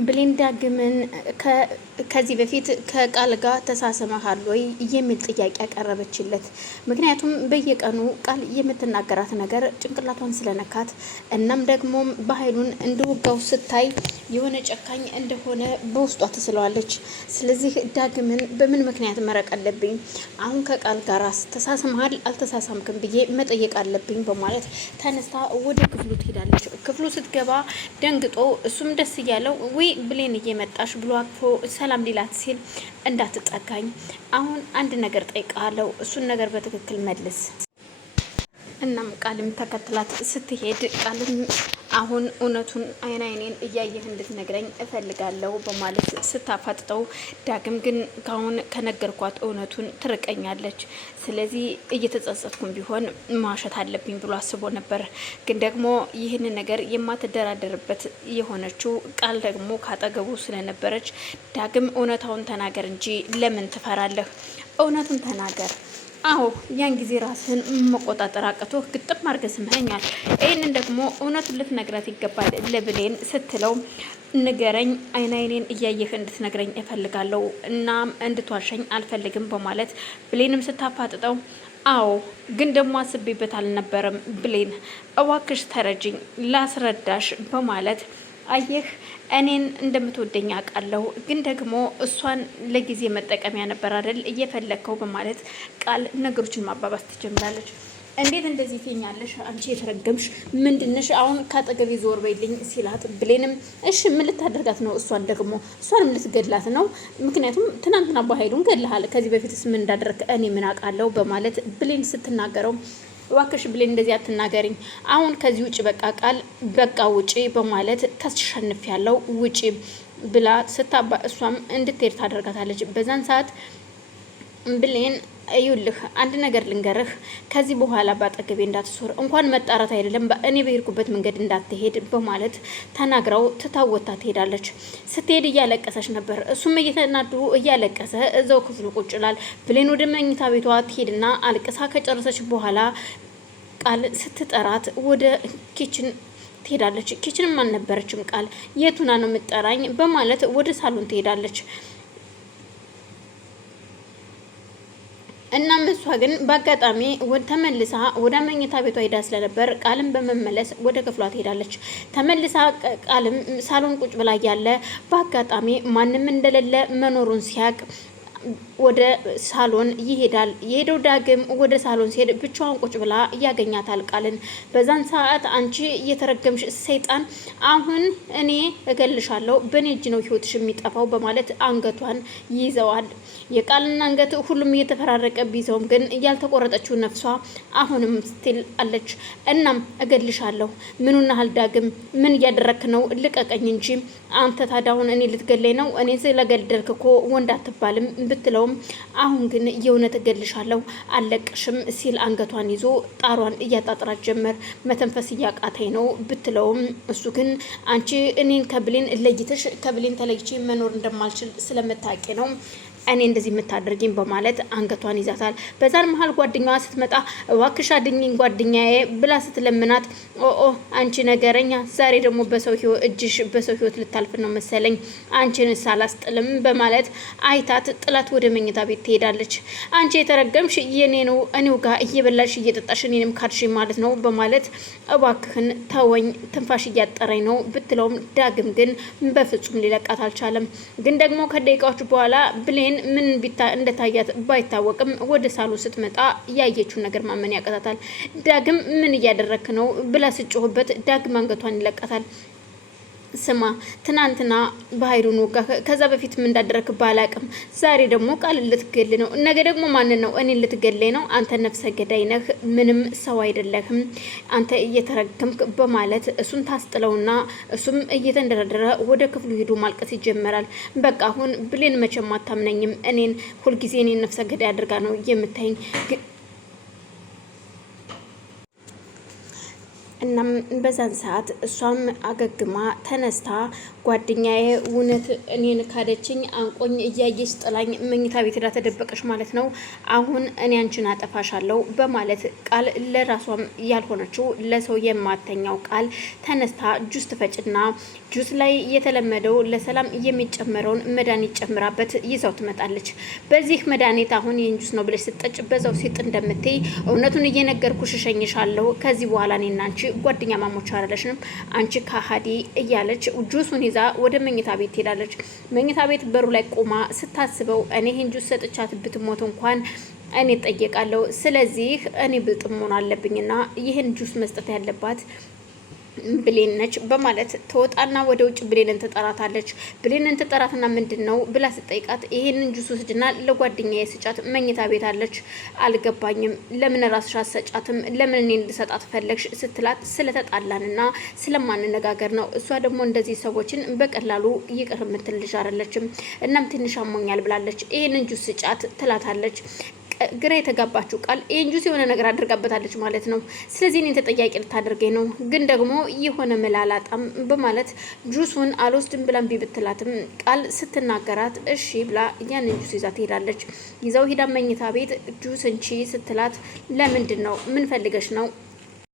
ብሌን ዳግምን ከዚህ በፊት ከቃል ጋር ተሳስመሃል ወይ የሚል ጥያቄ ያቀረበችለት። ምክንያቱም በየቀኑ ቃል የምትናገራት ነገር ጭንቅላቷን ስለነካት እናም ደግሞ በኃይሉን እንደወጋው ስታይ የሆነ ጨካኝ እንደሆነ በውስጧ ትስለዋለች። ስለዚህ ዳግምን በምን ምክንያት መረቅ አለብኝ? አሁን ከቃል ጋር ተሳስመሃል አልተሳሳምክም ብዬ መጠየቅ አለብኝ በማለት ተነስታ ወደ ክፍሉ ትሄዳለች። ክፍሉ ስትገባ ደንግጦ እሱም ደስ እያለው ብሌን እየመጣሽ ብሎ አቅፎ ሰላም ሊላት ሲል እንዳትጠጋኝ፣ አሁን አንድ ነገር ጠይቃለሁ፣ እሱን ነገር በትክክል መልስ። እናም ቃልም ተከትላት ስትሄድ ቃልም አሁን እውነቱን አይኔን እያየህ እንድትነግረኝ እፈልጋለሁ በማለት ስታፋጥጠው፣ ዳግም ግን ካሁን ከነገርኳት እውነቱን ትርቀኛለች። ስለዚህ እየተጸጸትኩም ቢሆን ማሸት አለብኝ ብሎ አስቦ ነበር። ግን ደግሞ ይህን ነገር የማትደራደርበት የሆነችው ቃል ደግሞ ካጠገቡ ስለነበረች፣ ዳግም እውነታውን ተናገር እንጂ ለምን ትፈራለህ? እውነቱን ተናገር። አዎ ያን ጊዜ ራስህን መቆጣጠር አቅቶህ ግጥም አድርገህ ስመኸኛል። ይህንን ደግሞ እውነቱን ልትነግራት ይገባል ለብሌን ስትለው፣ ንገረኝ፣ አይኔን እያየህ እንድትነግረኝ እፈልጋለሁ፣ እናም እንድትዋሸኝ አልፈልግም በማለት ብሌንም ስታፋጥጠው፣ አዎ ግን ደግሞ አስቤበት አልነበረም ብሌን፣ እባክሽ ተረጅኝ ላስረዳሽ በማለት፣ አየህ እኔን እንደምትወደኝ አውቃለሁ፣ ግን ደግሞ እሷን ለጊዜ መጠቀሚያ ነበር አይደል እየፈለግከው በማለት ቃል ነገሮችን ማባባስ ትጀምራለች። እንዴት እንደዚህ ትኛለሽ? አንቺ የተረገምሽ ምንድነሽ? አሁን ካጠገቤ ዞር በይልኝ ሲላት፣ ብሌንም እሺ ምን ልታደርጋት ነው? እሷንም ልትገድላት ነው? ምክንያቱም ትናንትና በኃይሉን ገድልሃል፣ ከዚህ በፊትስ ምን እንዳደረግ እኔ ምን አውቃለሁ በማለት ብሌን ስትናገረው፣ እባክሽ ብሌን እንደዚህ አትናገሪኝ፣ አሁን ከዚህ ውጭ በቃ ቃል በቃ ውጪ በማለት ተሸንፍ ያለው ውጪ ብላ ስታባ እሷም እንድትሄድ ታደርጋታለች። በዛን ሰዓት ብሌን እዩልህ አንድ ነገር ልንገርህ፣ ከዚህ በኋላ ባጠገቤ እንዳትሶር፣ እንኳን መጣራት አይደለም እኔ በሄድኩበት መንገድ እንዳትሄድ በማለት ተናግረው ትታወታ ትሄዳለች። ስትሄድ እያለቀሰች ነበር። እሱም እየተናዱ እያለቀሰ እዛው ክፍሉ ቁጭ ይላል። ብሌን ወደ መኝታ ቤቷ ትሄድና አልቅሳ ከጨረሰች በኋላ ቃል ስትጠራት ወደ ኪችን ትሄዳለች። ኪችንም አልነበረችም። ቃል የቱና ነው የምትጠራኝ በማለት ወደ ሳሎን ትሄዳለች። እናም እሷ ግን በአጋጣሚ ተመልሳ ወደ መኝታ ቤቷ ሄዳ ስለነበር ቃልም በመመለስ ወደ ክፍሏ ትሄዳለች። ተመልሳ ቃልም ሳሎን ቁጭ ብላ ያለ በአጋጣሚ ማንም እንደሌለ መኖሩን ሲያቅ ወደ ሳሎን ይሄዳል። የሄደው ዳግም ወደ ሳሎን ሲሄድ ብቻዋን ቁጭ ብላ ያገኛታል ቃልን። በዛን ሰዓት አንቺ እየተረገምሽ ሰይጣን፣ አሁን እኔ እገልሻለሁ፣ በእኔ እጅ ነው ህይወትሽ የሚጠፋው በማለት አንገቷን ይይዘዋል። የቃልን አንገት ሁሉም እየተፈራረቀ ቢይዘውም ግን ያልተቆረጠችው ነፍሷ አሁንም ስትል አለች። እናም እገልሻለሁ፣ ምኑናህል ዳግም፣ ምን እያደረክ ነው? ልቀቀኝ እንጂ አንተ ታዲያ አሁን እኔ ልትገለኝ ነው? እኔ ስለገደልክ እኮ ወንድ አትባልም ብትለውም፣ አሁን ግን የእውነት እገልሻለሁ አለቅሽም ሲል አንገቷን ይዞ ጣሯን እያጣጥራት ጀመር። መተንፈስ እያቃተኝ ነው ብትለውም፣ እሱ ግን አንቺ እኔን ከብሌን ለይተሽ ከብሌን ተለይቼ መኖር እንደማልችል ስለምታውቂ ነው እኔ እንደዚህ የምታደርጊኝ በማለት አንገቷን ይዛታል። በዛን መሀል ጓደኛዋ ስትመጣ እባክሽ አድኝኝ ጓደኛዬ ብላ ስትለምናት፣ አንቺ ነገረኛ፣ ዛሬ ደግሞ እጅሽ በሰው ህይወት ልታልፍ ነው መሰለኝ፣ አንቺን ሳላስጥልም በማለት አይታት ጥላት ወደ መኝታ ቤት ትሄዳለች። አንቺ የተረገምሽ የኔ ነው እኔው ጋር እየበላሽ እየጠጣሽ እኔንም ካድሽ ማለት ነው በማለት እባክህን ተወኝ ትንፋሽ እያጠረኝ ነው ብትለውም፣ ዳግም ግን በፍጹም ሊለቃት አልቻለም። ግን ደግሞ ከደቂቃዎች በኋላ ብሌን ምን እንደታያት ባይታወቅም ወደ ሳሎን ስትመጣ ያየችውን ነገር ማመን ያቀታታል። ዳግም ምን እያደረክ ነው ብላ ስጮህበት ዳግም አንገቷን ይለቃታል። ስማ ትናንትና በኃይሉን ወጋ፣ ከዛ በፊት ምን እንዳደረክ ባላቅም ዛሬ ደግሞ ቃል ልትገል ነው፣ ነገ ደግሞ ማንን ነው? እኔን ልትገለኝ ነው? አንተ ነፍሰ ገዳይ ነህ፣ ምንም ሰው አይደለህም አንተ እየተረገምክ በማለት እሱን ታስጥለውና እሱም እየተንደረደረ ወደ ክፍሉ ሄዶ ማልቀስ ይጀምራል። በቃ አሁን ብሌን መቼም አታምነኝም፣ እኔን ሁልጊዜ እኔን ነፍሰ ገዳይ አድርጋ ነው የምታይኝ። እናም በዛን ሰዓት እሷም አገግማ ተነስታ ጓደኛዬ እውነት እኔን ካደችኝ አንቆኝ እያየች ጥላኝ መኝታ ቤት ሄዳ ተደበቀች ማለት ነው። አሁን እኔ አንቺን አጠፋሻለሁ በማለት ቃል ለራሷም ያልሆነችው ለሰው የማተኛው ቃል ተነስታ ጁስ ትፈጭና ጁስ ላይ የተለመደው ለሰላም የሚጨመረውን መድኃኒት ጨምራበት ይዛው ትመጣለች። በዚህ መድኃኒት አሁን ይህን ጁስ ነው ብለሽ ስጠጭ በዛው ሲጥ እንደምትይ እውነቱን እየነገርኩሽ እሸኝሻለሁ። ከዚህ በኋላ እኔና አንቺ ጓደኛ ማሞች አይደለሽም አንቺ ካሃዲ እያለች ጁሱን ይዛ ወደ መኝታ ቤት ትሄዳለች። መኝታ ቤት በሩ ላይ ቆማ ስታስበው እኔ ይህን ጁስ ሰጥቻት ብትሞት እንኳን እኔ እጠየቃለሁ። ስለዚህ እኔ ብልጥ መሆን አለብኝና ይህን ጁስ መስጠት ያለባት ብሌን ነች በማለት ተወጣና ወደ ውጭ ብሌንን ትጠራታለች። ብሌንን ትጠራትና ምንድን ነው ብላ ስጠይቃት ይሄንን ጁስ ወስድና ለጓደኛዬ ስጫት መኝታ ቤት አለች። አልገባኝም፣ ለምን ራስሽ አትሰጫትም? ለምን እኔ እንድሰጣት ፈለግሽ? ስትላት ስለተጣላንና ስለማንነጋገር ነው። እሷ ደግሞ እንደዚህ ሰዎችን በቀላሉ ይቅር የምትል ልጅ አይደለችም። እናም ትንሽ አሞኛል ብላለች። ይሄንን ጁስ ስጫት ትላታለች። ግራ የተጋባችው ቃል ይህን ጁስ የሆነ ነገር አድርጋበታለች ማለት ነው። ስለዚህ እኔን ተጠያቂ ልታደርገኝ ነው፣ ግን ደግሞ የሆነ መላላጣም በማለት ጁሱን አልወስድም ብላ እምቢ ብትላትም ቃል ስትናገራት እሺ ብላ ያንን ጁስ ይዛ ትሄዳለች። ይዘው ሂዳ መኝታ ቤት ጁስ እንቺ ስትላት ለምንድን ነው ምን ፈልገሽ ነው